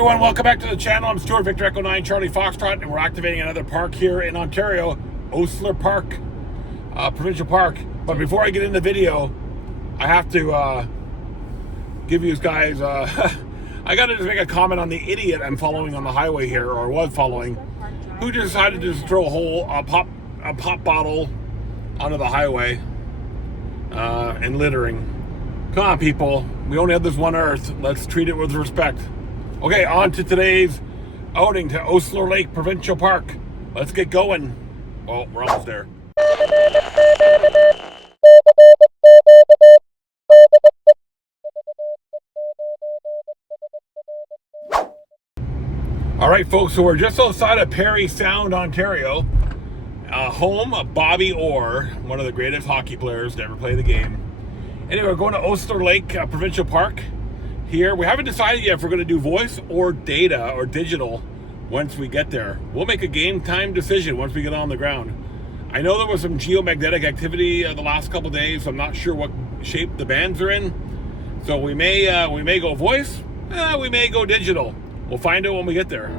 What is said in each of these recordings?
everyone, welcome back to the channel. I'm Stuart VE9CF Charlie Foxtrot, and we're activating another park here in Ontario, Oastler Park, Provincial Park. But before I get into the video, I have to give you guys, I gotta just make a comment on the idiot I'm following on the highway here, or was following, who decided to just throw a pop bottle onto the highway and littering. Come on, people. We only have this one earth. Let's treat it with respect. Okay, on to today's outing to Oastler Lake Provincial Park. Let's get going. Well, we're almost there. All right, folks, so we're just outside of Parry Sound, Ontario. Home of Bobby Orr, one of the greatest hockey players to ever play the game. Anyway, we're going to Oastler Lake Provincial Park here. We haven't decided yet if we're going to do voice or data or digital once we get there. We'll make a game time decision once we get on the ground. I know there was some geomagnetic activity the last couple days, so I'm not sure what shape the bands are in. So we may go voice, we may go digital. We'll find out when we get there.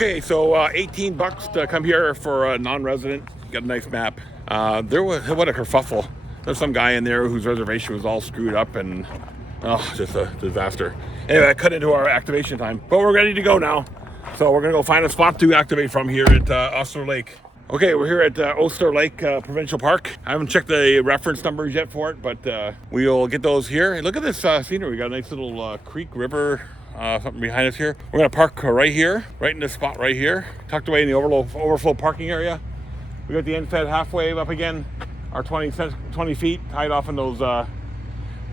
Okay, so 18 bucks to come here for a non-resident. Got a nice map. There was, what a kerfuffle. There's some guy in there whose reservation was all screwed up and, just a disaster. Anyway, that cut into our activation time, but we're ready to go now. So we're gonna go find a spot to activate from here at Oastler Lake. Okay, we're here at Oastler Lake Provincial Park. I haven't checked the reference numbers yet for it, but we'll get those here. Hey, look at this scenery. We got a nice little creek, river, something behind us here. We're gonna park right here, right in this spot right here, tucked away in the overflow parking area. We got the end fed halfway up again, our 20 feet tied off in those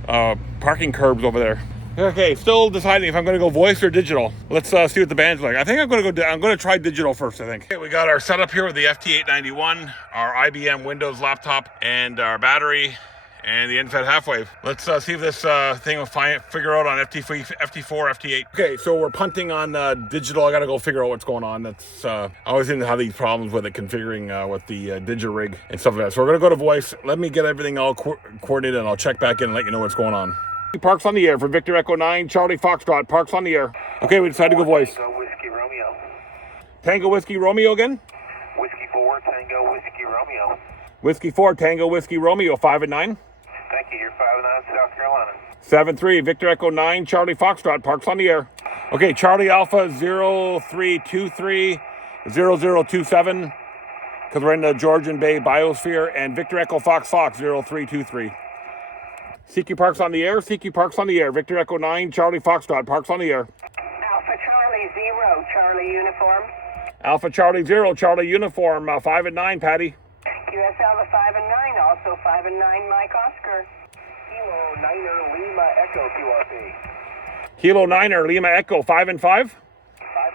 parking curbs over there. Okay, still deciding if I'm gonna go voice or digital. Let's see what the band's like. I think I'm gonna try digital first, I think. Okay, we got our setup here with the FT891, our IBM Windows laptop, and our battery, and the end-fed half-wave. Let's see if this thing will figure out on FT4, FT8. Okay, so we're punting on digital. I gotta go figure out what's going on. That's I always seem to have these problems with it configuring with the digital rig and stuff like that. So we're gonna go to voice. Let me get everything all coordinated, and I'll check back in and let you know what's going on. Parks on the air for VE9CF Charlie Foxtrot. Parks on the air. Okay, we decided to go voice. Tango Whiskey Romeo. Tango Whiskey Romeo again? Whiskey 4, Tango Whiskey Romeo. Whiskey 4, Tango Whiskey Romeo, 5 and 9. Thank you, you're 5 and 9, South Carolina. 7-3, VE9CF Charlie Foxtrot. Parks on the air. Okay, Charlie Alpha 0323 0027, because we're in the Georgian Bay Biosphere, and VE9CF Fox 0323. CQ Parks on the air, CQ Parks on the air. VE9CF Charlie Foxtrot, Parks on the air. Alpha Charlie 0, Charlie Uniform. Alpha Charlie 0, Charlie Uniform, 5 and 9, Patty. QSL the 5 and 9, also 5 and 9, Mike Oscar. Kilo 9er Lima Echo QRP. Kilo 9er Lima Echo, 5 and 5. 5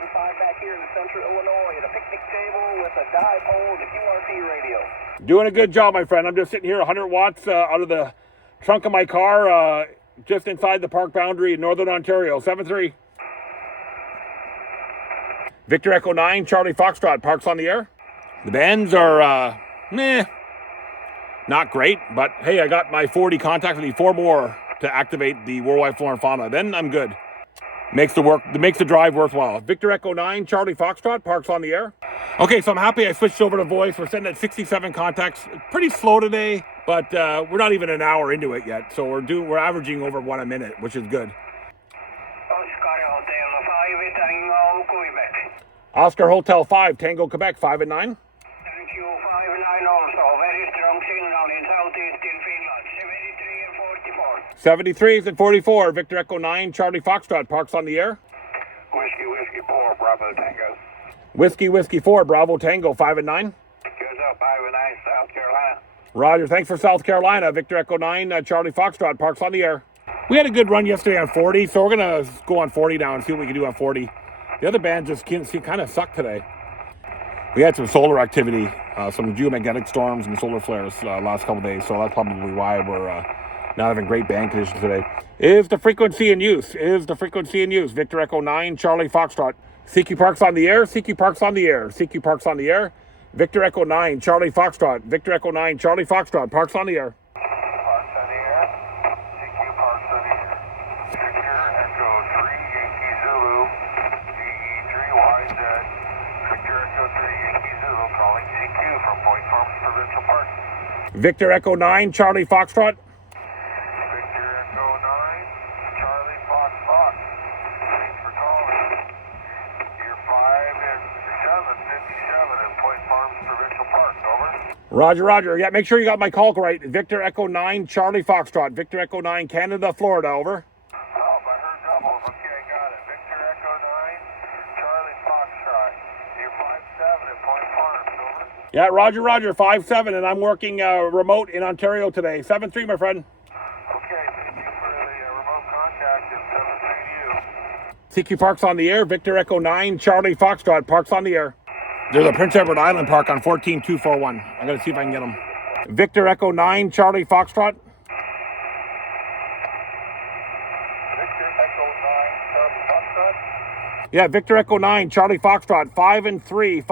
and 5 back here in central Illinois at a picnic table with a dipole and a QRP radio. Doing a good job, my friend. I'm just sitting here 100 watts out of the trunk of my car, just inside the park boundary in Northern Ontario. 7-3. VE9CF Charlie Foxtrot, Parks on the air. The bands are, not great, but hey, I got my 40 contacts. I need 4 more to activate the World Wide Flora Fauna. Then I'm good. Makes the drive worthwhile. VE9CF Charlie Foxtrot, Parks on the air. Okay, so I'm happy I switched over to voice. We're sitting at 67 contacts. Pretty slow today, but we're not even an hour into it yet. So we're averaging over 1 a minute, which is good. Oscar Hotel 5, Tango Quebec, 5 and 9. Thank you, 5 and 9 also. Very strong signal in southeastern Finland. 73 and 44. 73s and 44, VE9CF Charlie Foxtrot, Parks on the air. Whiskey 4, Bravo Tango. Whiskey 4, Bravo Tango, 5 and 9. QSO 5 and 9, South Carolina. Roger, thanks for South Carolina. Victor Echo 9, Charlie Foxtrot, Parks on the air. We had a good run yesterday on 40, so we're going to go on 40 now and see what we can do on 40. The other band just kind of sucked today. We had some solar activity, some geomagnetic storms and solar flares last couple days, so that's probably why we're not having great band conditions today. Is the frequency in use? Victor Echo 9, Charlie Foxtrot. CQ Parks on the air, CQ Parks on the air, CQ Parks on the air. Victor Echo 9, Charlie Foxtrot. Victor Echo 9, Charlie Foxtrot, Parks on the air. Parks on the air. CQ Parks on the air. Victor Echo 3, Yankee Zulu. DE3YZ. Victor Echo 3, Yankee Zulu calling CQ from Point Farms Provincial Park. Victor Echo 9, Charlie Foxtrot. Victor Echo 9, Charlie Fox. Thanks for calling. You're 5 and 757 in Point Farms Provincial Park. Over. Roger. Yeah, make sure you got my call right. Victor Echo 9, Charlie Foxtrot. Victor Echo 9, Canada, Florida. Over. Oh, I heard doubles. Okay, got it. Victor Echo 9, Charlie Foxtrot. You're 5-7 at Point Farms. Over. Yeah, Roger. 5-7, and I'm working remote in Ontario today. 7-3, my friend. Okay, thank you for the remote contact and 7-3 to you. CQ Parks on the air. Victor Echo 9, Charlie Foxtrot, Parks on the air. There's a Prince Edward Island Park on 14241. I'm going to see if I can get them. Victor Echo 9, Charlie Foxtrot. Victor Echo 9, Charlie Foxtrot. Yeah, Victor Echo 9, Charlie Foxtrot. 5 and 3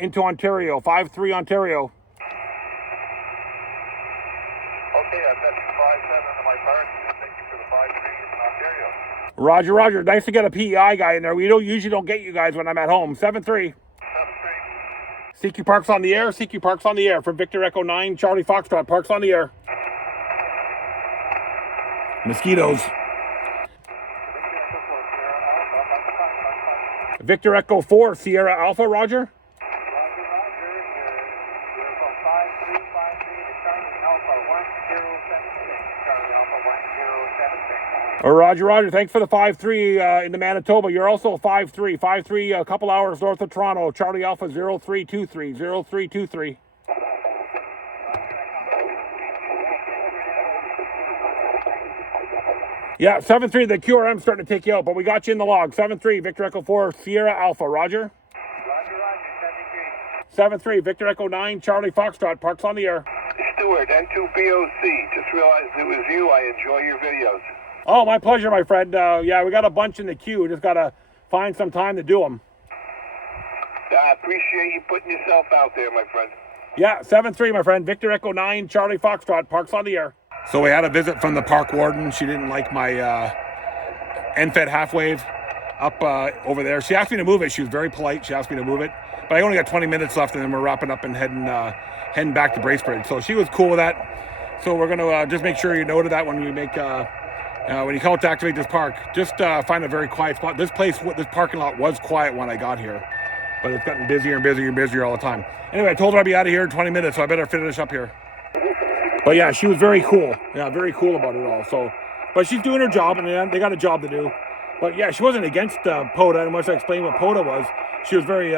into Ontario. 5-3 Ontario. Okay, I've got 5-7 in my park. Thank you for the 5-3 in Ontario. Roger. Nice to get a PEI guy in there. We usually don't get you guys when I'm at home. 7-3. CQ Parks on the air. CQ Parks on the air from Victor Echo 9, Charlie Foxtrot. Parks on the air. Mosquitoes. Victor Echo 4, Sierra Alpha. Roger. Roger. You're from 5353 to Charlie Alpha 1076. Charlie Alpha 1076. Roger. Thanks for the 5-3 in the Manitoba. You're also 5-3. 5-3 a couple hours north of Toronto. Charlie Alpha 0323. Yeah, 7-3. The QRM's starting to take you out, but we got you in the log. 7-3. Victor Echo 4, Sierra Alpha. Roger. 7-3. Victor Echo 9, Charlie Foxtrot. Parks on the air. Stuart, N2POC. Just realized it was you. I enjoy your videos. Oh, my pleasure, my friend. Yeah, we got a bunch in the queue. Just got to find some time to do them. I appreciate you putting yourself out there, my friend. Yeah, 7-3, my friend. Victor Echo 9, Charlie Foxtrot. Parks on the air. So we had a visit from the park warden. She didn't like my end-fed half-wave up over there. She asked me to move it. She was very polite. She asked me to move it. But I only got 20 minutes left, and then we're wrapping up and heading back to Bracebridge. So she was cool with that. So we're going to just make sure you noted that when you make... when you come out to activate this park, just find a very quiet spot. This parking lot was quiet when I got here, but it's gotten busier and busier all the time. Anyway, I told her I'd be out of here in 20 minutes, so I better finish up here. But yeah, she was very cool. Yeah, very cool about it all. So, but she's doing her job, and they got a job to do. But yeah, she wasn't against POTA, and once I explained what POTA was, she was very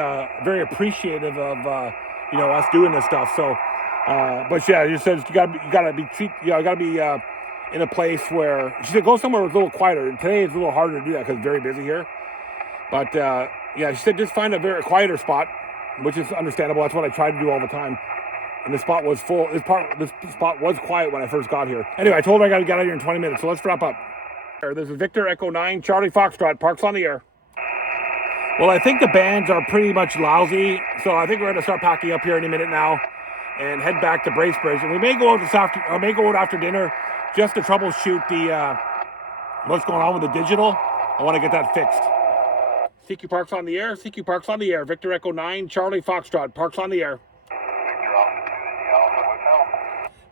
appreciative of us doing this stuff. So, but yeah, she says you gotta be in a place where she said go somewhere that's a little quieter. And today it's a little harder to do that because it's very busy here. But yeah, she said just find a very quieter spot, which is understandable. That's what I try to do all the time. And the spot was full. This spot was quiet when I first got here. Anyway, I told her I got to get out of here in 20 minutes. So let's wrap up. This is Victor Echo 9, Charlie Foxtrot. Parks on the air. Well, I think the bands are pretty much lousy. So I think we're going to start packing up here any minute now and head back to Bracebridge. And we may go out after dinner just to troubleshoot the what's going on with the digital. I want to get that fixed. CQ Parks on the air. CQ Parks on the air. Victor Echo 9, Charlie Foxtrot. Parks on the air.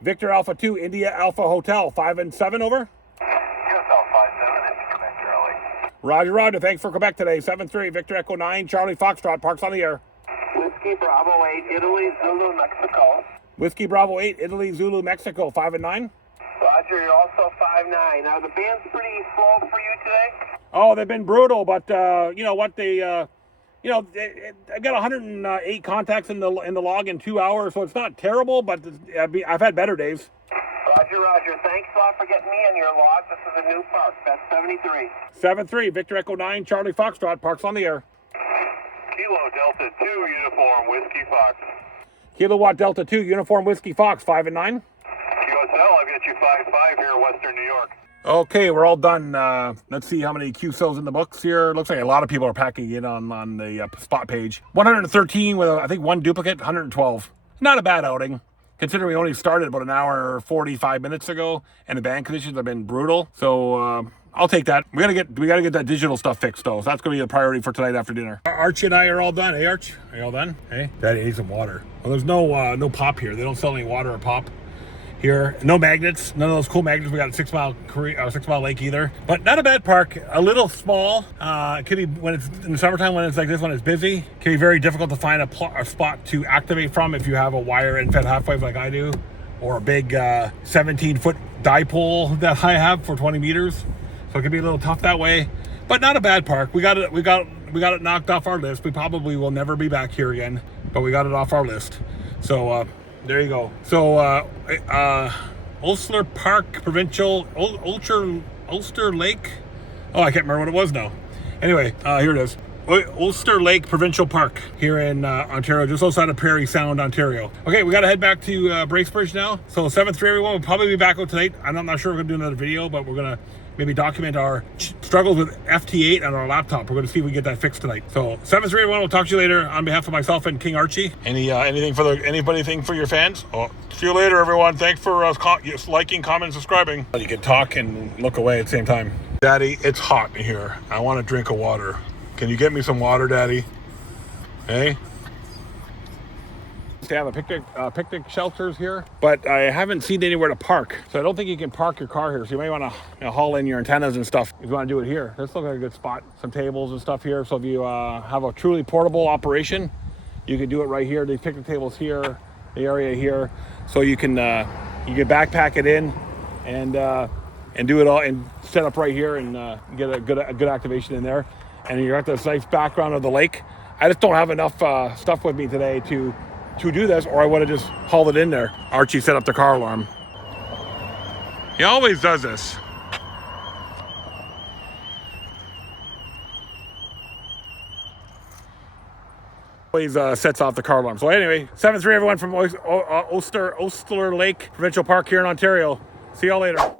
Victor Alpha 2, India Alpha Hotel. 5 and 7 over. Roger. Thanks for Quebec today. 7-3. Victor Echo 9, Charlie Foxtrot. Parks on the air. Whiskey Bravo 8, Italy, Zulu, Mexico. Whiskey Bravo 8, Italy, Zulu, Mexico. 5 and 9. Roger, you're also 5-9. Are the bands pretty slow for you today? Oh, they've been brutal, but you know what? They you know, I got 108 contacts in the log in 2 hours, so it's not terrible, but I've had better days. Roger, roger. Thanks a lot for getting me in your log. This is a new park. That's 73. 7-3, Victor Echo 9, Charlie Foxtrot, park's on the air. Kilo Delta 2, Uniform Whiskey Fox. Kilowatt Delta 2, Uniform Whiskey Fox, 5 and 9. QSL, I've got you 5-5 here in Western New York. Okay, we're all done. Let's see how many QSOs in the books here. Looks like a lot of people are packing in on the spot page. 113 with, I think, one duplicate, 112. Not a bad outing, considering we only started about an hour 45 minutes ago, and the band conditions have been brutal. So I'll take that. We gotta get that digital stuff fixed though. So that's gonna be the priority for tonight after dinner. Archie and I are all done. Hey Arch, are you all done? Hey, Daddy needs some water. Well, there's no pop here. They don't sell any water or pop here. No magnets. None of those cool magnets. We got a 6 mile lake either. But not a bad park. A little small. It can be when it's in the summertime, when it's like this, when it's busy. It can be very difficult to find a spot to activate from if you have a wire and fed half wave like I do, or a big 17-foot dipole that I have for 20 meters. So it can be a little tough that way, but not a bad park. We got it knocked off our list. We probably will never be back here again, but we got it off our list. So there you go. So Oastler Park Provincial, Oastler Lake. Oh, I can't remember what it was now. Anyway, here it is. Oastler Lake Provincial Park here in Ontario, just outside of Parry Sound, Ontario. Okay, we got to head back to Bracebridge now. So 7-3 everyone, we'll probably be back out tonight. I'm not sure we're going to do another video, but we're going to maybe document our struggles with FT8 on our laptop. We're going to see if we get that fixed tonight. So 7-3 everyone, we'll talk to you later on behalf of myself and King Archie. Anything for your fans? Oh, see you later everyone. Thanks for liking, commenting, subscribing. You can talk and look away at the same time. Daddy, it's hot in here. I want a drink of water. Can you get me some water, Daddy? Hey? They have a picnic shelters here, but I haven't seen anywhere to park. So I don't think you can park your car here. So you may want to haul in your antennas and stuff if you want to do it here. This looks like a good spot. Some tables and stuff here. So if you have a truly portable operation, you can do it right here. These picnic tables here, the area here. So you can backpack it in and do it all and set up right here and get a good activation in there. And you got this nice background of the lake. I just don't have enough stuff with me today to do this, or I would have just hauled it in there. Archie set up the car alarm. He always does this. Always sets off the car alarm. So anyway, 7-3 everyone from Oastler Lake Provincial Park here in Ontario. See y'all later.